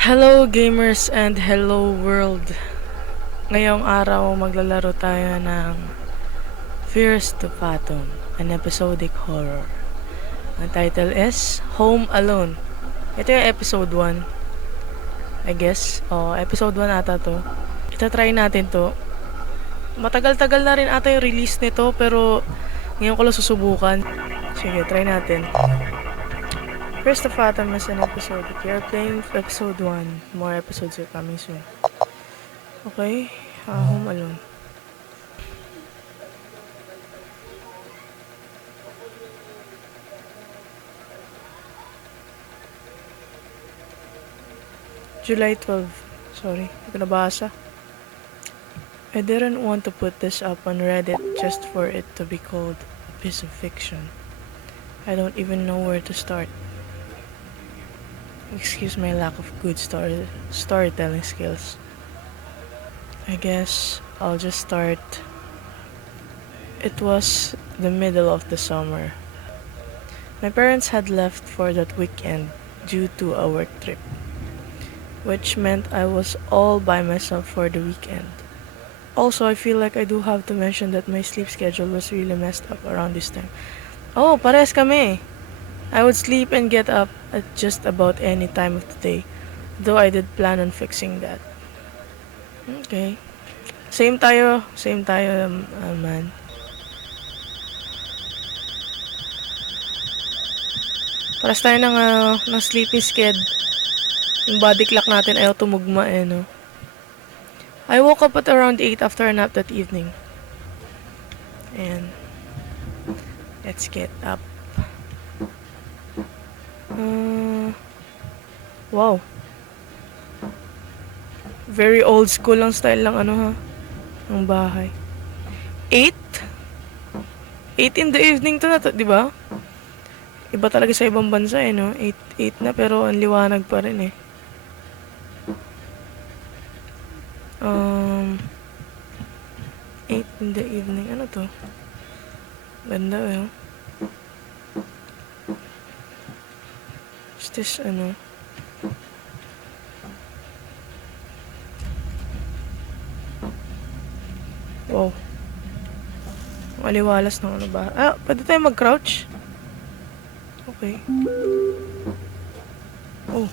Hello gamers and hello world. Ngayong araw maglalaro tayo ng Fears to Fathom, an episodic horror. Ang title is Home Alone. Ito yung episode 1. I guess. Episode 1 ata to. Itatry natin to. Matagal-tagal na rin ata yung release nito pero ngayon ko lang susubukan. Sige, try natin. First of Fathom is an episode. If you're playing episode 1, more episodes are coming soon. Okay, Home Alone. July 12. Sorry, hindi ko nabasa. I didn't want to put this up on Reddit just for it to be called a piece of fiction. I don't even know where to start. Excuse my lack of good storytelling skills. I guess I'll just start. It was the middle of the summer. My parents had left for that weekend due to a work trip, which meant I was all by myself for the weekend. Also, I feel like I do have to mention that my sleep schedule was really messed up around this time. Oh, pares kami! I would sleep and get up at just about any time of the day, though I did plan on fixing that. Okay. Same tayo, man. Paras tayo ng sleepy sked. Yung body clock natin ayaw tumugma no. I woke up at around 8 after a nap that evening. And let's get up. Wow. Very old school lang style lang ng bahay. 8? 8 in the evening to na to, di ba? Iba talaga sa ibang bansa no? 8 na pero ang liwanag pa rin 8 in the evening. Ano to? Ganda Is this Wow. Maliwalas ng ba? Pwede tayo mag-crouch? Okay. Oh.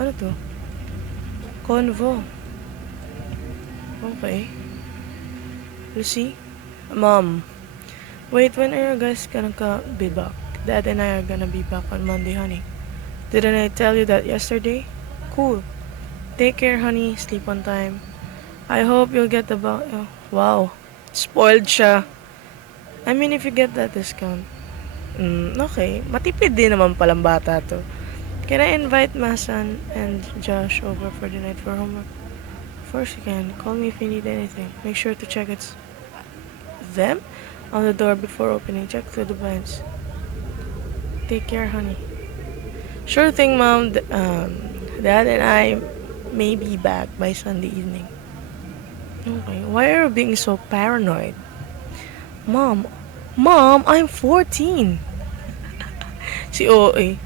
Ano to? Convo. Okay. Lucy? Mom. Wait, when are you guys gonna be back? Dad and I are gonna be back on Monday, honey. Didn't I tell you that yesterday? Cool. Take care, honey. Sleep on time. I hope you'll get the wow. Spoiled siya. I mean, if you get that discount. Okay. Matipid din naman palang bata to. Can I invite Masan and Josh over for the night for homework? Of course you can. Call me if you need anything. Make sure to check it's them on the door before opening. Check through the blinds. Take care, honey. Sure thing, Mom. Dad and I may be back by Sunday evening. Okay. Why are you being so paranoid? Mom, I'm 14. Si OA.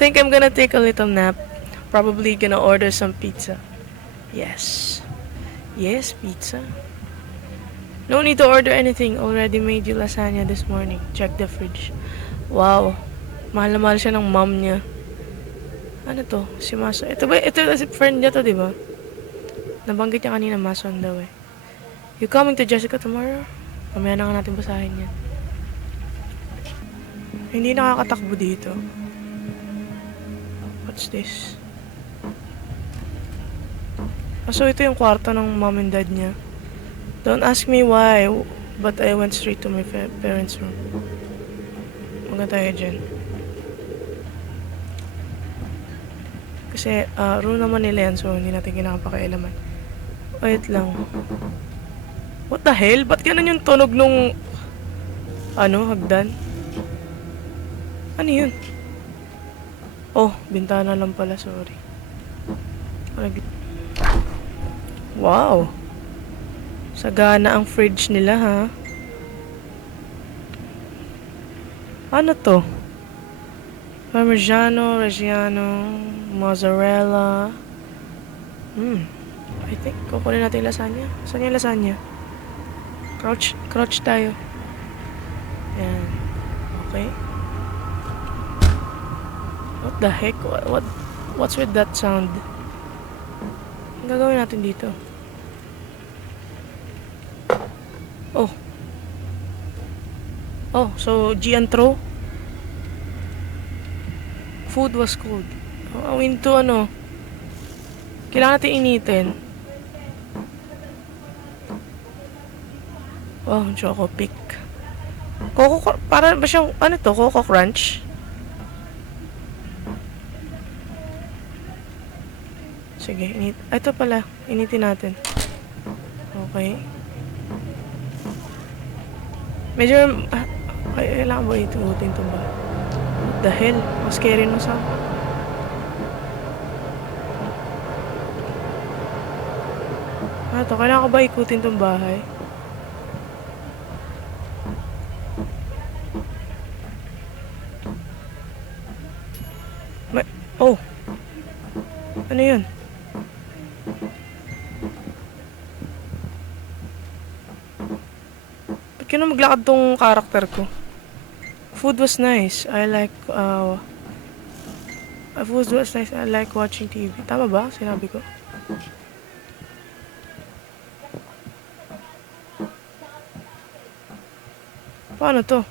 Think I'm gonna take a little nap. Probably gonna order some pizza. Yes, pizza. No need to order anything. Already made you lasagna this morning. Check the fridge. Wow. Mahal na mahal siya ng mom niya. Ano to? Si Maso. Ito si friend niya to, di ba? Nabanggit niya kanina, Mason daw You coming to Jessica tomorrow? Mamaya na nga natin basahin yan. Hindi nakakatakbo dito. What's this? So ito yung kwarto ng mom and dad niya. Don't ask me why, but I went straight to my parents' room. Maganda tayo dyan. Kasi room naman nila yan, so hindi natin kinakapakialaman. Wait lang. What the hell? Ba't ganun yung tunog nung hagdan? Ano yun? Oh, bintana lang pala, sorry. Wow. Sagana ang fridge nila, ha? Ano to? Parmigiano, Reggiano, Mozzarella. I think kukunin natin yung lasagna. Saan yung lasagna? Crouch tayo. Yan. Okay. What the heck? What's with that sound? Ang gagawin natin dito? Oh. Oh, so G and throw? Food was cold. Oh, into ano? Kailangan natin initin. Oh, Choco Pick. Para ba siyang, ano to? Coco Crunch? Sige, ito pala. Initin natin. Okay. Medyo, kailangan ba ituutin ito ba? What the hell? Ang scary no sound. Ano to? Kailangan ko ba ikutin itong bahay? Oh! Ano yun? Ba't ka na maglakad tong karakter ko? Food was nice. Food was nice. I like watching TV. Tama ba? Sinabi ko. Paano to?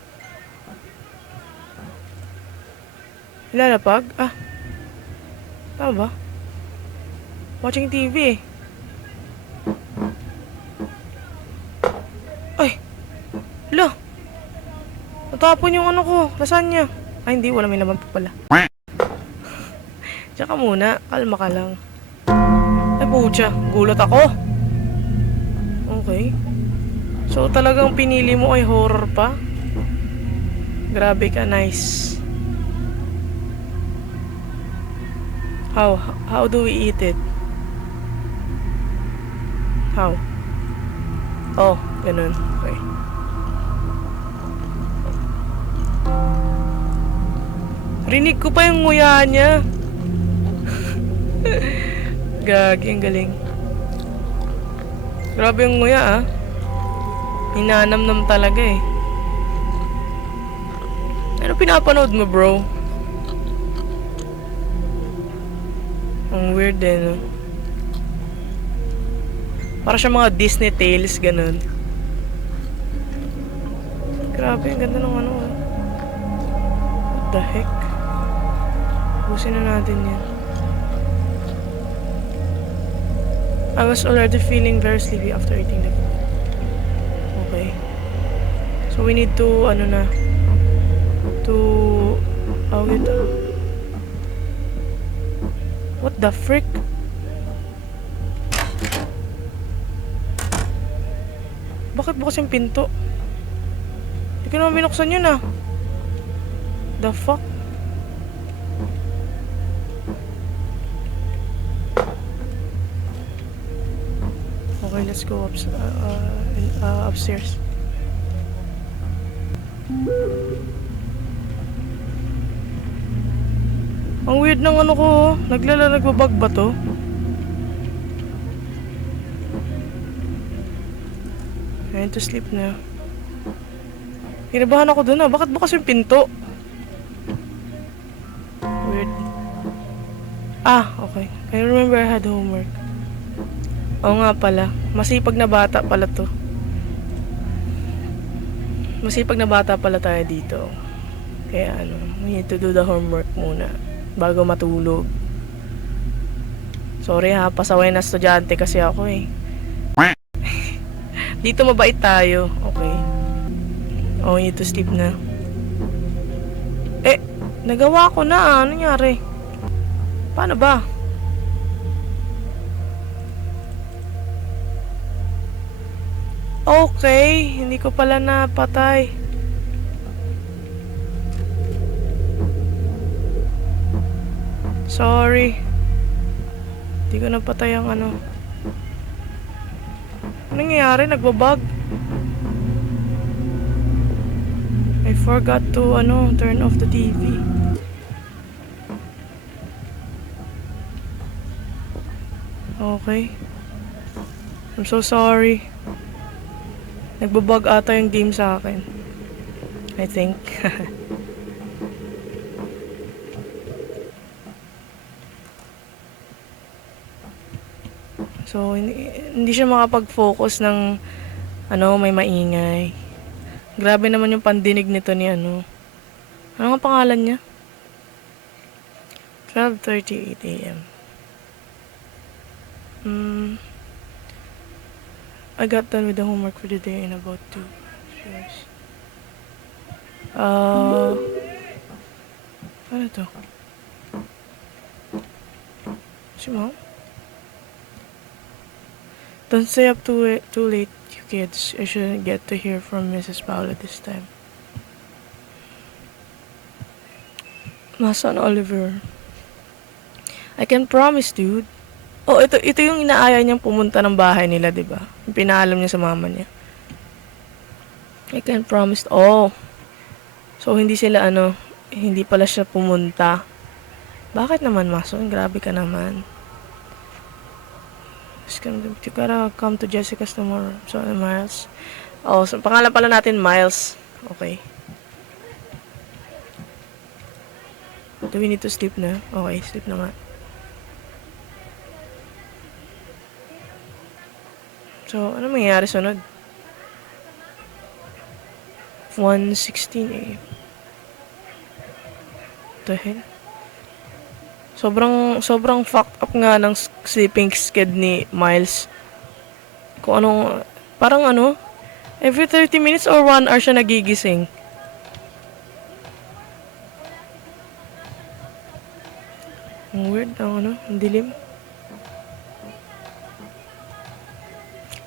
Ilalapag? Ah. Tama ba? Watching TV eh. Ay! Lo! Natapon yung ano ko. Lasagna. Ay hindi, wala may laman pa pala. Tsaka muna, kalma ka lang. Ay pucha, gulat ako. Okay. So talagang pinili mo ay horror pa? Grabe ka, nice. How do we eat it? How? Oh, ganun. Okay. Rinig ko pa yung nguya niya. Gagi, ang galing. Grabe yung nguya ah. Hinanamnam talaga eh. Ano pinapanood mo bro? Ang weird eh no? Para siya mga Disney tales, ganun. Grabe, ang ganda ng ano. What the heck? Busin na natin yan. I was already feeling very sleepy after eating the food. Okay. So we need to, what the frick? Bakit bukas yung pinto? Hindi ko naman binuksan yun ah. The fuck? Okay, let's go upstairs. Ang weird ng ano ko. Nagbabag ba to? I need to sleep na. Kinabahan ako dun ah. Bakit bukas yung pinto? Weird. Ah, okay. I remember I had homework. Oo nga pala. Masipag na bata pala to. Masipag na bata pala tayo dito. Kaya we need to do the homework muna bago matulog. Sorry ha, pasaway na estudyante kasi ako eh. Dito mabait tayo. Okay. Oh, we need to sleep na. Nagawa ko na. Ano nangyari? Paano ba? Okay. Hindi ko pala napatay. Sorry. Hindi ko napatay ang ano. Anong nangyayari? Nagbabag. My forgot to, turn off the TV. Okay. I'm so sorry. Nagbabug ata yung game sa akin. I think. So, hindi siya makapag-focus ng, may maingay. Grabe naman yung pandinig nito ni ano. Ano nga pangalan niya? 12:38 a.m. I got done with the homework for the day in about 2 years. Ano to? Si Mom? Don't stay up too late, you kids. I shouldn't get to hear from Mrs. Paula this time. My son Oliver. I can promise, dude. Oh, ito yung inaaya niyang pumunta ng bahay nila, di ba? Yung pinaalam niya sa mama niya. I can promise. Oh. So, hindi sila hindi pala siya pumunta. Bakit naman, Mason? Grabe ka naman. You gotta come to Jessica's tomorrow. So, Miles. Oh, so, pangalan pala natin, Miles. Okay. Do we need to sleep na? Okay, sleep na nga. So, ano mangyayari sunod? 1:16 a.m. The hell? Sobrang fucked up nga ng sleeping schedule ni Miles. Kung anong, parang every 30 minutes or 1 hour siya nagigising. Ang weird, ang dilim.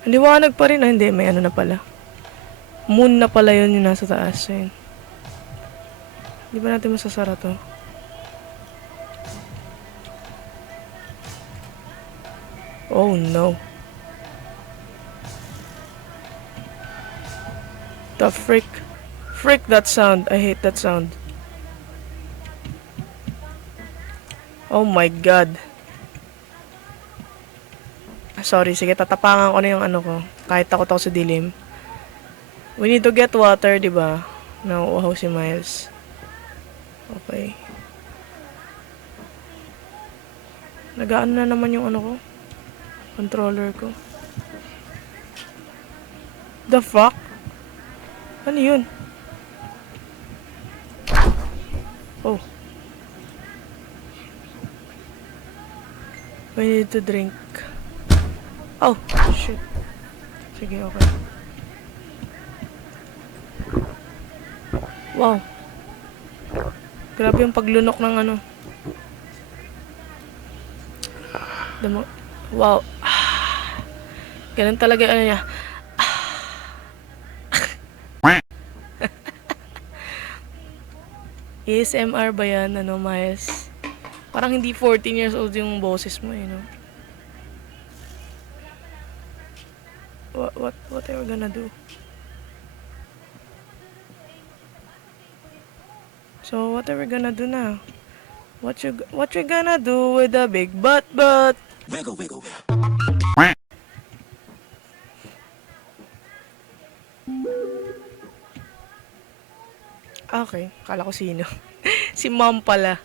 Ang liwanag pa rin, hindi, may na pala. Moon na pala yun yung nasa taas. Yun. Di ba natin masasara to? Oh no. The frick. Frick that sound. I hate that sound. Oh my god. Sorry, sige, tatapangan ko na yung ko. Kahit takot ako sa dilim. We need to get water, di ba? Nauuhaw si Miles. Okay. Nagaan na naman yung ko. Controller ko. The fuck? Ano yun? Oh. We need to drink. Oh, shit. Sige, okay. Wow. Grabe yung paglunok ng Wow. Ganun talaga niya. ASMR ba yan, Miles? Parang hindi 14 years old yung boses mo, no? What are we gonna do? So, what are we gonna do now? What you gonna do with the big butt? Wiggle, wiggle, wiggle. Okay, kala ko sino. Si Mom pala.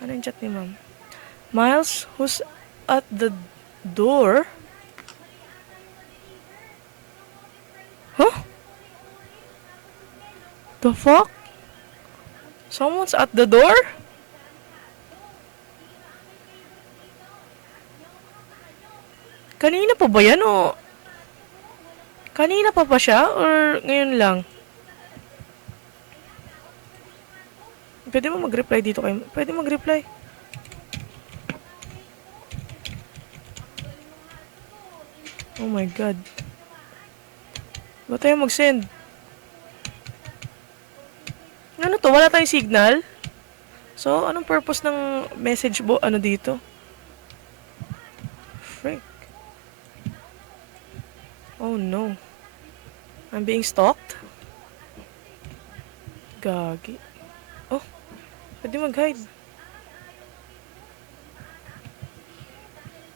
Ano yung chat ni Mom? Miles, who's at the door? Huh? The fuck? Someone's at the door? Kanina pa ba yan o? Kanina pa ba siya or ngayon lang? Pwede mo mag-reply dito kayo. Pwede mag-reply. Oh my god. Ba't tayo mag-send? Ano to? Wala tayong signal? So, anong purpose ng message dito? Frick. Oh no. I'm being stalked? Gagi. Oh, pwede mag-hide.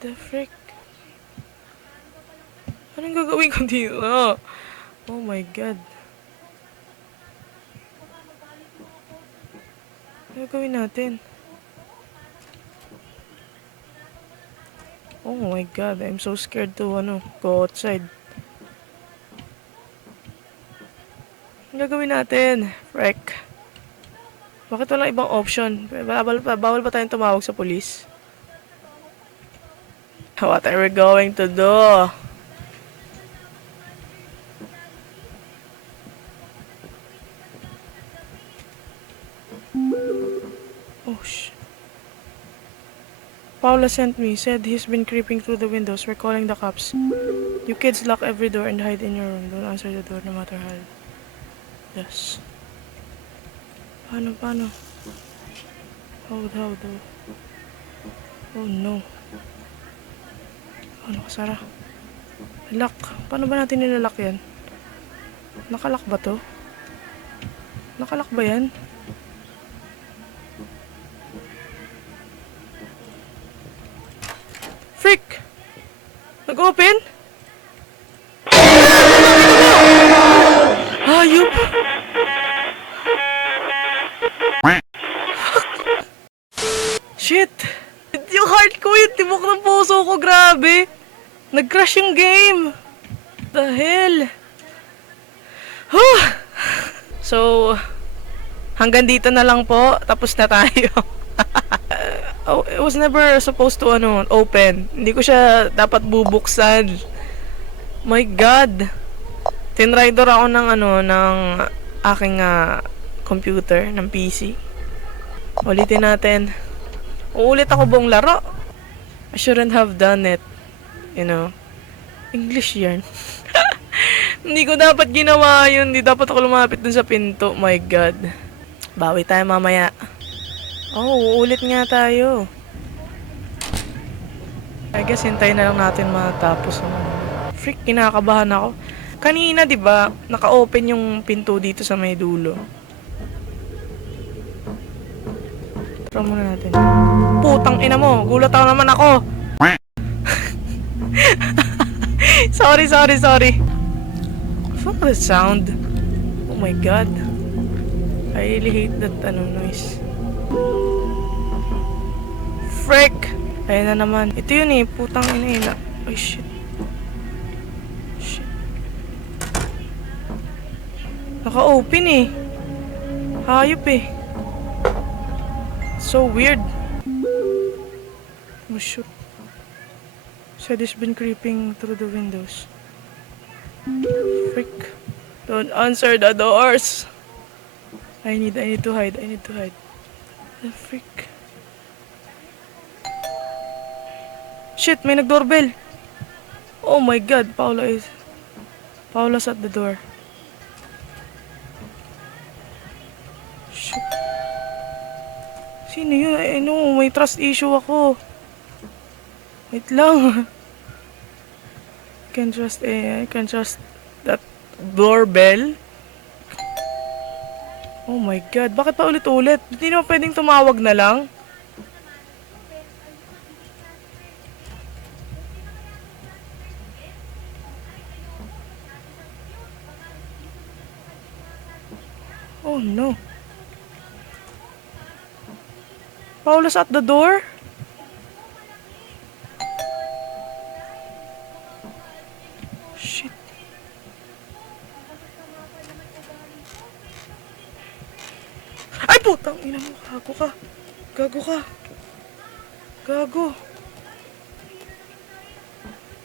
The frick? Anong gagawin ko dito? Oh my god. Ano gagawin natin? Oh my god, I'm so scared to go outside. Ano gagawin natin? Frick. Bakit walang ibang option? Bawal pa tayong tumawag sa police? What are we going to do? Oh, Paula sent me, said he's been creeping through the windows. We're calling the cops. You kids lock every door and hide in your room. Don't answer the door no matter how. Yes. Paano? How? Oh no. Paano kasara? Lock. Paano ba natin nilalak yan? Nakalak ba to? Nakalak ba yan? Frick! Nag-open? Hayop! Shit! Yung heart ko, yung tibok ng puso ko, grabe! Nag-crash yung game! The hell? So, hanggang dito na lang po. Tapos na tayo. Oh, it was never supposed to open. Hindi ko siya dapat bubuksan. My God. Tinrider ako ng aking computer, ng PC. Ulitin natin. Uulit ako buong laro. I shouldn't have done it. English yan. Hindi ko dapat ginawa yun. Hindi dapat ako lumapit dun sa pinto. My God. Bawi tayo mamaya. Oh, uulit nga tayo. I guess hintayin na lang natin matapos. Freak, kinakabahan ako. Kanina, 'di ba, naka-open yung pinto dito sa may dulo. Try muna natin. Putang ina mo, gulat naman ako. Sorry. Fuck the sound. Oh my God. I really hate that noise. Frick! Ayan na naman. Ito yun eh. Putang ina. Ay, shit. Naka-open eh. Hayop eh. So weird. Oh, shoot. Said he's been creeping through the windows. Frick. Don't answer the doors. I need to hide. The frick. Shit, may nag-doorbell. Oh my God, Paula's at the door. Shit. Sino yun? May trust issue ako. Wait lang. I can trust that doorbell. Oh my God, bakit pa ulit-ulit? Hindi naman pwedeng tumawag na lang? Oh no. Paula's at the door? Shit. Ay, putang ina mo. Gago ka.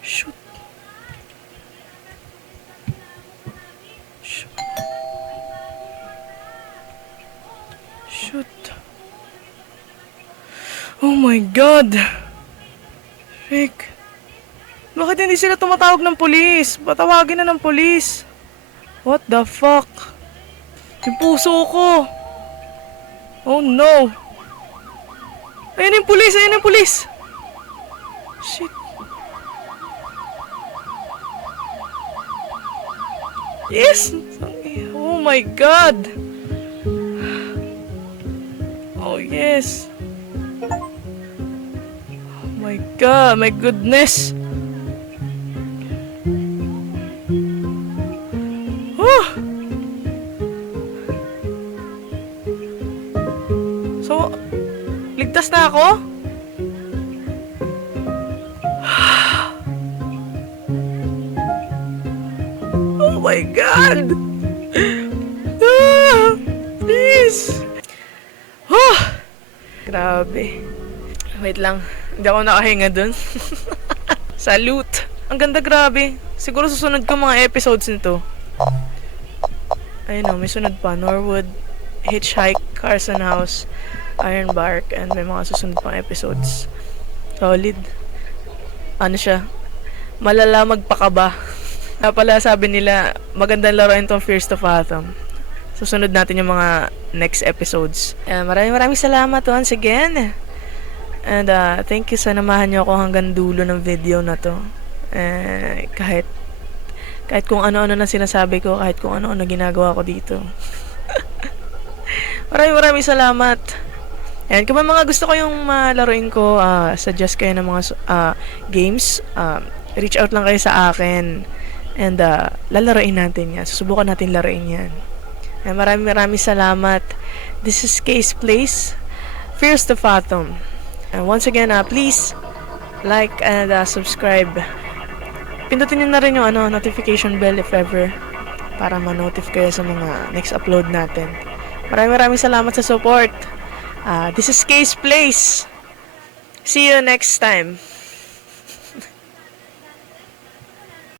Shoot. Oh my God. Rick. Bakit hindi sila tumatawag ng polis? Patawagin na ng polis. What the fuck? Yung puso ko. Oh no. Ayun yung pulis. Shit. Yes. Oh my God. Oh, yes. Oh my God, my goodness. Whew. So, ligtas na ako? Oh my God! Please! Grabe. Wait lang. Hindi ako nakahinga dun. Salute! Ang ganda, grabe. Siguro susunod ko mga episodes nito. Ayun o, may sunod pa. Norwood, Hitchhike, Carson House, Ironbark, and may mga susunod pang episodes. Solid. Ano siya? Malala magpakaba. Na pala sabi nila, magandang laruin tong Fears to Fathom. Susunod natin yung mga next episodes. Maraming salamat once again. And thank you sa namahan niyo ako hanggang dulo ng video na to. Kahit kung ano-ano na sinasabi ko, kahit kung ano-ano ginagawa ko dito. Maraming salamat. And kung may mga gusto ko yung malaruin ko, suggest kayo ng mga games, reach out lang kayo sa akin. And lalaroin natin yan. Susubukan natin laruin yan. And maraming salamat. This is Case Place, Fears to Fathom. And once again, please like and subscribe. Pindutin nyo na rin yung notification bell if ever, para ma-notify kayo sa mga next upload natin. Maraming salamat sa support. This is Case Place. See you next time.